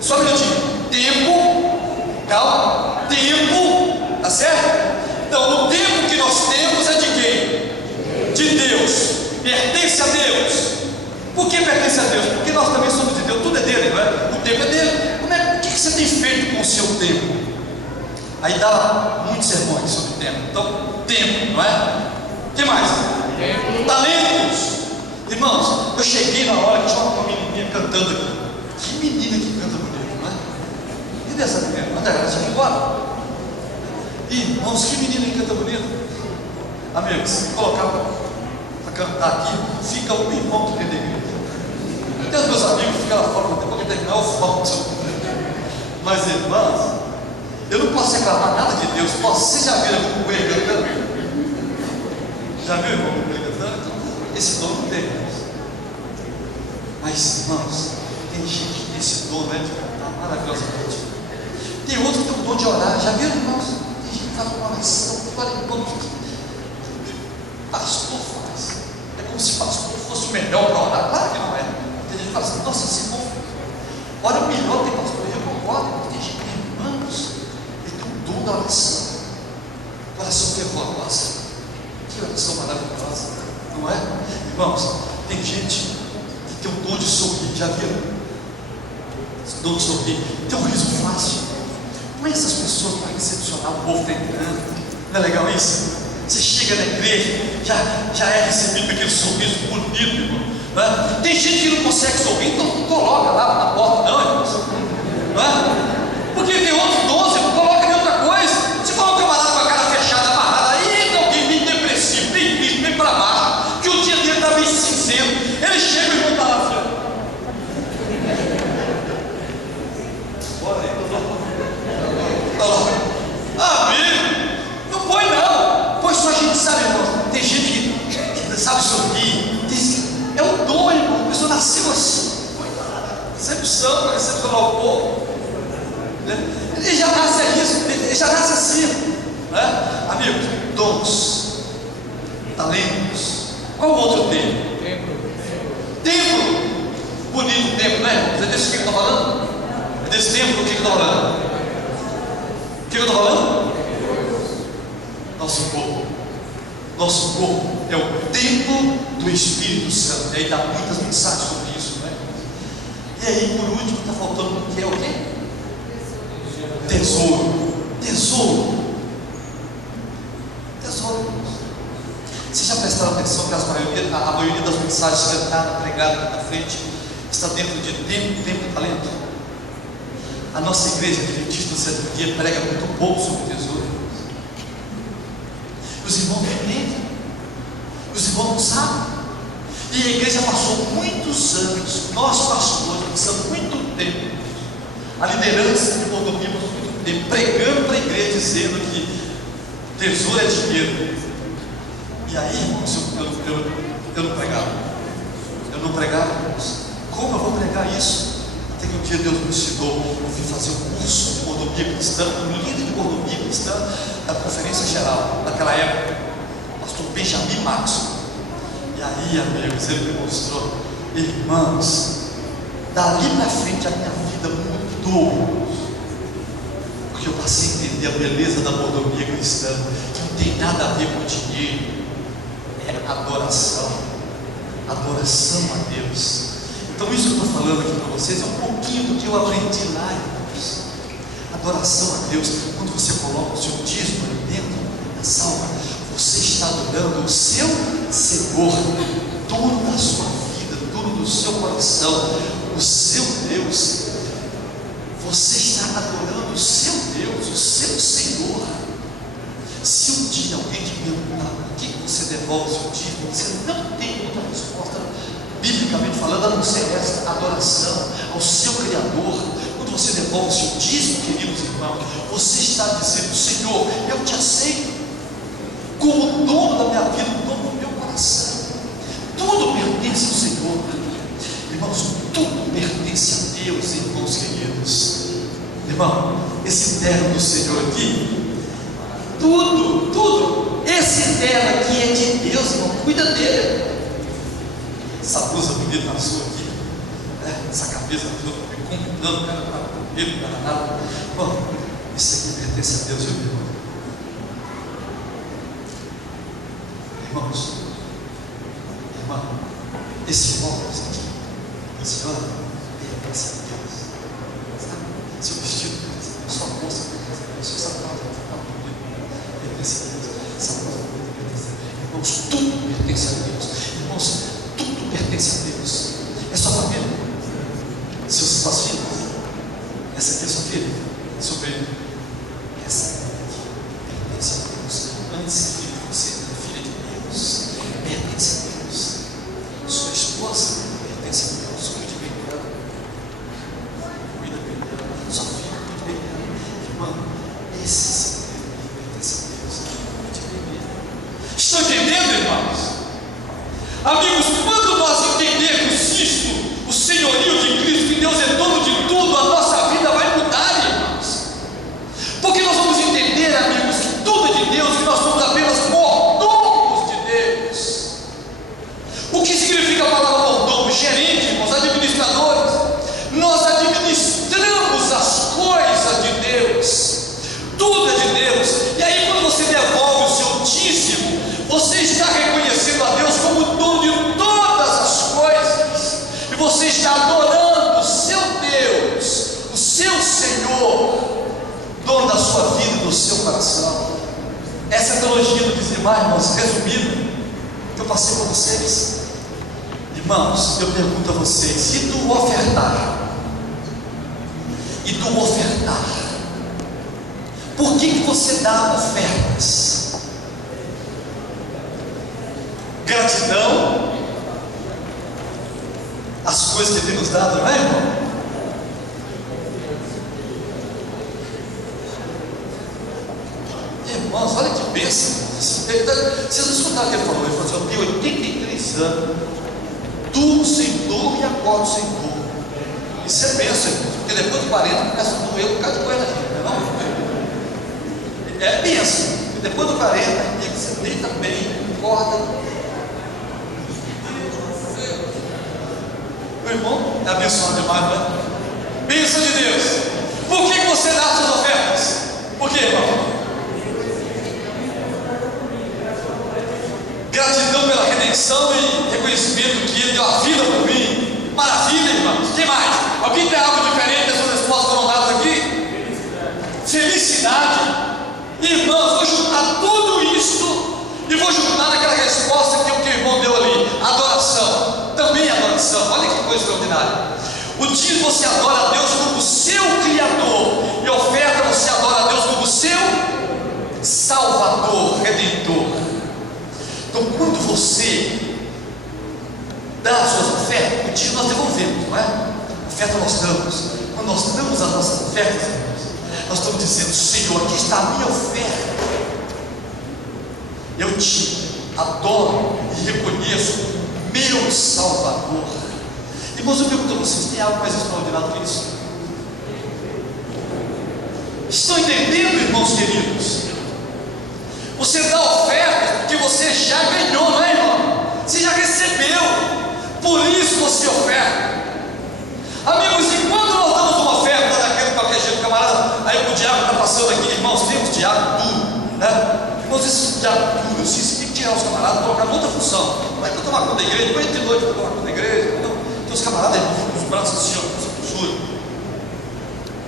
Só um minutinho. Tempo, calma, tempo, tá certo? Então, o tempo que nós temos é de quem? De Deus, pertence a Deus. Por que pertence a Deus? Porque nós também somos de Deus, tudo é dele, não é? O tempo é dele. O que você tem feito com o seu tempo? Aí dá muitos sermões sobre tempo. Então, tempo, não é? O que mais? Talentos. Irmãos, eu cheguei na hora que tinha uma menininha cantando aqui. Que menina que canta bonito, não é? E dessa menina? Onde ela foi embora? Irmãos, que menina que canta bonito. Amigos, se colocar para cantar aqui, fica um irmão dentro da igreja. Até os meus amigos ficam lá fora, depois que terminar eu volto. Mas irmãos, eu não posso reclamar nada de Deus. Você já viu algum coelho cantando? Já viu irmão coelho cantando? Esse dom não tem, irmãos. Mas irmãos, tem gente que tem esse dom, né, de cantar maravilhosamente. Tem outro que tem o dom de orar. Já viram, irmãos? Tem gente que faz uma oração, olha, irmãos, pastor faz. É como se pastor fosse o melhor para orar. Claro que não é. Tem gente que fala assim, nossa, esse povo ora melhor que pastor. Eu concordo, porque tem gente que tem irmãos, ele tem um dom da oração. Oração fervorosa. Que oração maravilhosa, não é? Irmãos, tem gente que tem um dom de sorrir. Já viram? Esse dom de sorrir. Tem um riso fácil. Não é essas pessoas para recepcionar o povo que está entrando. Não é legal isso? Você chega na igreja, já é recebido com aquele sorriso bonito, irmão. Não é? Tem gente que não consegue sorrir, então não coloca lá na porta, não, irmão. Não é? Porque tem outros dons, você coloca em outra coisa. Você coloca o camarada com a cara fechada, amarrada, aí tem alguém bem depressivo, bem triste, bem para baixo, que o dia dele está bem cinzento. Ele chega e está lá assim. Bora aí, amigo, não põe não. Pois só a gente sabe, irmão. Tem gente que sabe sorrir. É um dom, irmão. A pessoa nasceu assim. Recepção, para recepcionar o povo. Ele já nasce isso, ele já nasce assim. Né? Amigos, dons, talentos. Qual o outro tempo? Tempo. Bonito tempo, né? Você disse o que eu estou falando? É desse tempo, o que eu estou falando? O que eu estou falando? Nosso corpo. Nosso corpo é o templo do Espírito Santo. E aí dá muitas mensagens sobre isso, né? E aí, por último, está faltando o que é o quê? Tesouro. Tesouro. Tesouro. Vocês já prestaram atenção que a maioria das mensagens cantadas, pregadas aqui na frente, está dentro de tempo e talento? A nossa igreja adventista do sétimo dia prega muito pouco sobre tesouro. Os irmãos não entendem, os irmãos não sabem. E a igreja passou muitos anos, nós pastores passamos muito tempo, a liderança de Mordomia passou muito tempo pregando para a igreja, dizendo que tesouro é dinheiro. E aí, irmãos, eu não pregava. Eu não pregava, irmãos. Como eu vou pregar isso? Até que um dia Deus me ensinou, eu fui fazer um curso de mordomia cristã, um líder de mordomia cristã da Conferência Geral, naquela época, o pastor Benjamin Maxwell. E aí, amigos, ele me mostrou, irmãos, dali para frente a minha vida mudou, porque eu passei a entender a beleza da mordomia cristã, que não tem nada a ver com dinheiro, é adoração, adoração a Deus. Então isso que eu estou falando aqui para vocês é um pouquinho do que eu aprendi lá, irmãos. Adoração a Deus. Quando você coloca o seu dízimo ali dentro da salva, você está adorando o seu Senhor, dono da sua vida, dono do seu coração, o seu Deus. Você está adorando o seu Deus, o seu Senhor. Se um dia alguém te perguntar por que você devolve o seu dízimo, você não tem outra resposta, biblicamente falando, a não ser esta: adoração ao seu Criador. Quando você devolve o seu dízimo, queridos irmãos, você está dizendo: Senhor, eu te aceito como dono da minha vida, dono do meu coração. Tudo pertence ao Senhor, irmãos, tudo pertence a Deus, irmãos queridos. Irmão, esse terno do Senhor aqui, tudo, esse terno aqui é de Deus, irmão, cuida dele. Essa blusa bonita na sua aqui, né? Essa cabeça me convidando, cara, para comer, para nada. Bom, isso aqui pertence a Deus, meu irmão. Irmãos, irmão, esse óculos aqui, esse óculos, pertence a Deus. Sabe? Seu vestido pertence a Deus, sua bolsa pertence a Deus, seu sapato pertence a Deus, essa blusa pertence a Deus. Irmãos, tudo pertence a Deus. Irmãos, tudo pertence a Deus. É sua família, suas filhas. Essa aqui é sua filha, seu filho. Essa aqui Irmão, esse Deus de primeiro. Estão entendendo, irmãos? Amigos, quando nós entendermos isto, o senhorio de Cristo, que Deus é dono de tudo, a nossa vida vai mudar, irmãos. Porque nós vamos entender, amigos, que tudo é de Deus, que nós somos apenas mordomos de Deus. O que significa a palavra mordomo? Gerente, irmãos, administradores. Nós administramos as coisas de Deus. Tudo é de Deus. E aí, quando você devolve o seu dízimo, você está reconhecendo a Deus como dono de todas as coisas. E você está adorando o seu Deus, o seu Senhor, dono da sua vida e do seu coração. Essa é a teologia do dizimar, irmãos, resumido, que eu passei para vocês. Irmãos, eu pergunto a vocês, e do ofertar? E do ofertar? Por que você dá ofertas? Gratidão às coisas que Ele tem nos dado, não é, irmão? Irmãos, olha que bênção. Vocês não escutaram o que ele falou? Ele falou assim: eu tenho 83 anos, durmo sem dor e acordo sem dor. Isso é bênção, irmãos, porque depois de 40 começa a doer por causa de coisa da gente, não é? É bênção, porque depois de 40 você deita bem, acorda. Meu irmão, é abençoado demais, não é? Bênção de Deus. Por que você dá suas ofertas? Por quê, irmão? Gratidão pela redenção e reconhecimento que Ele deu a vida por mim. Maravilha, irmãos. Quem mais? Alguém tem algo diferente dessas respostas foram dadas aqui? Felicidade. Irmãos, vou juntar tudo isso e vou juntar naquela resposta que o irmão deu ali. Adoração. Também adoração. Olha que coisa extraordinária. O dia você adora a Deus como seu Criador, e oferta você adora a Deus como seu Salvador, Redentor. Então, quando você dá as suas ofertas, o dia nós devolvemos, não é? Oferta nós damos. Quando nós damos as nossas ofertas, nós estamos dizendo: Senhor, aqui está a minha oferta. Eu te adoro e reconheço meu Salvador. Irmãos, eu pergunto a vocês: tem algo mais extraordinário que isso? Estão entendendo, irmãos queridos? Você dá oferta porque você já ganhou, não é, irmão? Você já recebeu, por isso você oferta. Amigos, enquanto nós damos uma oferta daquele qualquer jeito, camarada, aí o diabo está passando aqui, irmãos, temos diabo duro, né? Irmãos, esse diabo duro, se tem que tirar os camaradas, colocar em outra função. Não é para tomar conta da igreja, depois de noite para tomar conta da igreja. Então, tem os camaradas aí, com os braços assim, juro.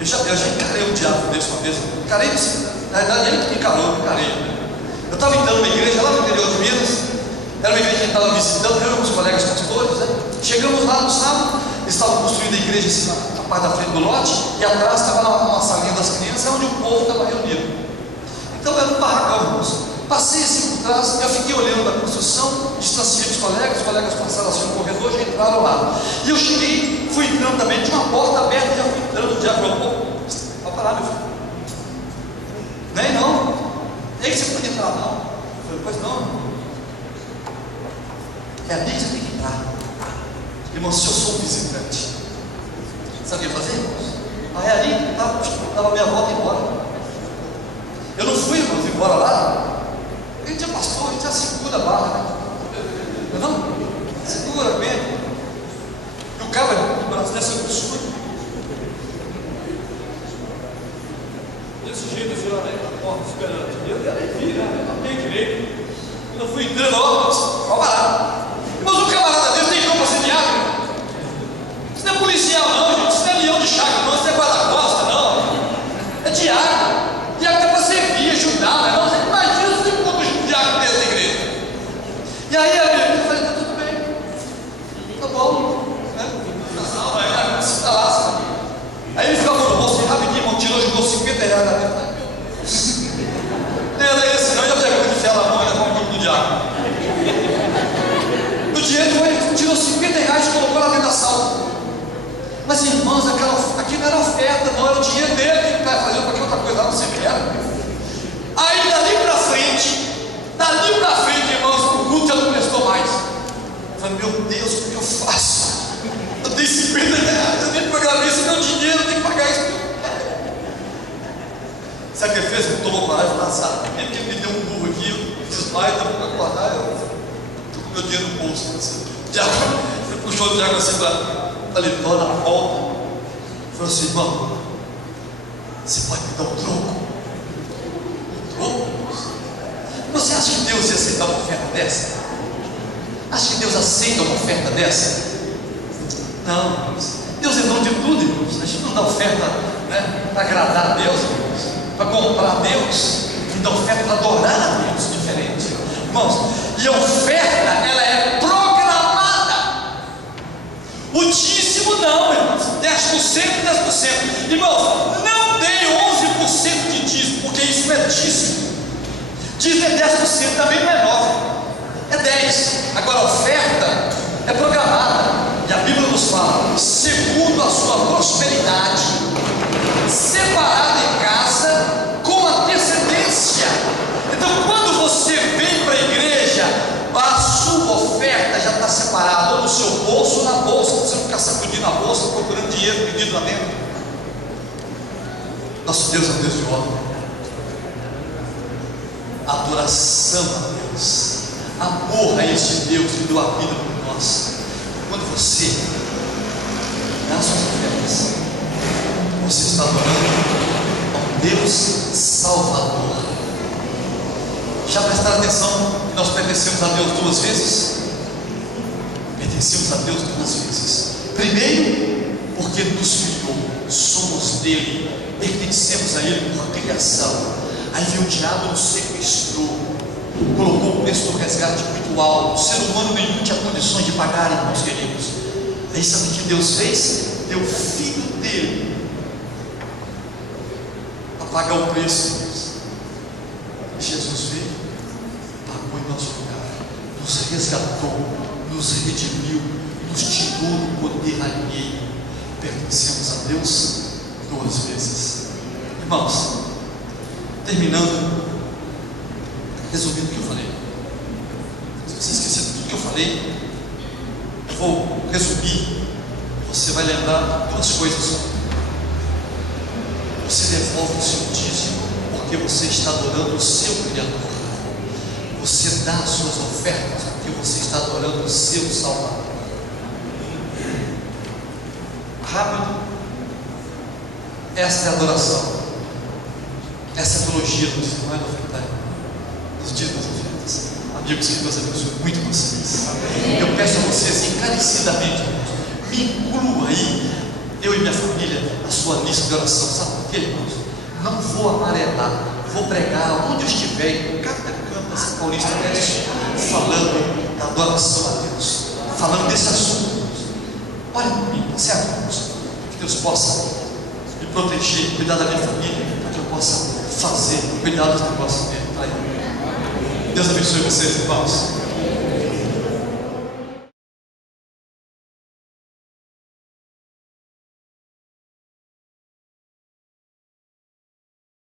Eu já encarei o diabo desse uma vez. Encarei, na verdade, ele que me encarou, eu encarei. Eu estava entrando numa igreja lá no interior de Minas, era uma igreja que a gente estava visitando, eu e meus colegas pastores, né? Chegamos lá no sábado, eles estavam construindo a igreja assim, na parte da frente do lote, e atrás estava uma salinha das crianças, onde o povo estava reunido. Então era um barracão, irmãos. Passei assim por trás, eu fiquei olhando a construção, distanciei os colegas passaram assim no corredor, já entraram lá. E eu cheguei, fui entrando também, tinha uma porta aberta, já fui entrando, o diabo falou: pode parar, meu filho. Nem não. E aí você pode entrar, não? Eu falei: pois não. É ali que você tem que entrar. Irmão, se eu sou um visitante, sabe o que eu ia fazer, irmãos? Aí ali, estava a minha volta embora. Eu não fui, irmãos, embora lá. Ele tinha pastor, a gente já segura a barra, né? Não? Segura bem. E o cara, o braço dessa absurdo. Desse jeito, assim, lá na porta, esperando. Eu nem vi, né? Não tem direito. Quando eu fui entrando, ó parar. Mas o camarada dele tem como para ser diabo. Isso não é policial, não, gente. Isso não é leão de chaga, não. Isso não é guarda-costa, não. É diabo. Diabo é para servir, ajudar, né? Não, você imagina se tem um diabo dentro da igreja. E aí, eu falei: tá tudo bem. Tá bom. Né? Você tá lá, sabe? Aí ele ficava no bolso rapidinho, irmão, tirou, jogou 50 reais na dentro. Não era esse, não. Eu já pegou de fé na mão e levou um pouco do diabo. O dinheiro foi, tirou 50 reais e colocou lá dentro da sala. Mas, irmãos, aqui não era oferta, não, era o dinheiro dele que vai fazer qualquer outra coisa. Sabe o que ele fez? Ele tomou coragem e falou: azar, porque ele me deu um burro aqui, eu desmaio, então para acordar, eu estou com meu dinheiro no bolso. Ele puxou o diácono assim para limpar na volta. Falou assim: irmão, você pode me dar um troco? Um troco? Você acha que Deus ia aceitar uma oferta dessa? Acha que Deus aceita uma oferta dessa? Não, irmãos. Deus é dono de tudo, irmãos. A gente não dá oferta, né, para agradar a Deus, irmãos, para comprar a Deus. A gente dá oferta para adorar a Deus, diferente, irmãos. E a oferta, ela é programada. O dízimo não, irmãos. 10%, 10%. Irmãos, não dê 11% de dízimo, porque isso não é dízimo. Dízimo é 10%, também não é 9%, é 10%. Agora a oferta é programada. E a Bíblia nos fala: segundo a sua prosperidade, separada em casa, com antecedência. Então, quando você vem para a igreja, a sua oferta já está separada, ou no seu bolso ou na bolsa. Você não ficar sacudindo a bolsa, procurando dinheiro pedido lá dentro. Nosso Deus é um Deus de ordem. Adoração a Deus, amor a este Deus que deu a vida por nós. Quando você dá suas ofertas, você está adorando ao Deus Salvador. Já prestaram atenção que nós pertencemos a Deus duas vezes? Pertencemos a Deus duas vezes. Primeiro, porque nos criou, somos dele, pertencemos a ele por criação. Aí veio o diabo, nos sequestrou, colocou o preço do resgate muito alto. O ser humano nenhum tinha condições de pagar, irmãos queridos. Aí sabe o que Deus fez? Deu o filho dele para pagar o preço. Jesus veio, pagou em nosso lugar, nos resgatou, nos redimiu, nos tirou do poder alheio. Pertencemos a Deus duas vezes. Irmãos, terminando, resumindo o que eu falei. Se você esquecer tudo que eu falei, eu vou resumir. Você vai lembrar duas coisas só. Você devolve o seu dízimo porque você está adorando o seu Criador. Você dá as suas ofertas porque você está adorando o seu Salvador. Rápido. Esta é a adoração. Essa é a teologia do dízimo, não é da oferta, dos dias das ofertas. Amigos, que Deus abençoe muito vocês. Eu peço a vocês encarecidamente, me inclua aí, eu e minha família, na sua lista de oração. Sabe por quê, irmãos? Não vou amarelar, vou pregar onde eu estiver, em cada canto dessa Paulista Oeste, falando da adoração a Deus, falando desse assunto. Olhem por mim, certo, irmãos? Que Deus possa me proteger, cuidar da minha família, para que eu possa fazer, cuidar dos negócios dele. Deus abençoe vocês, irmãos.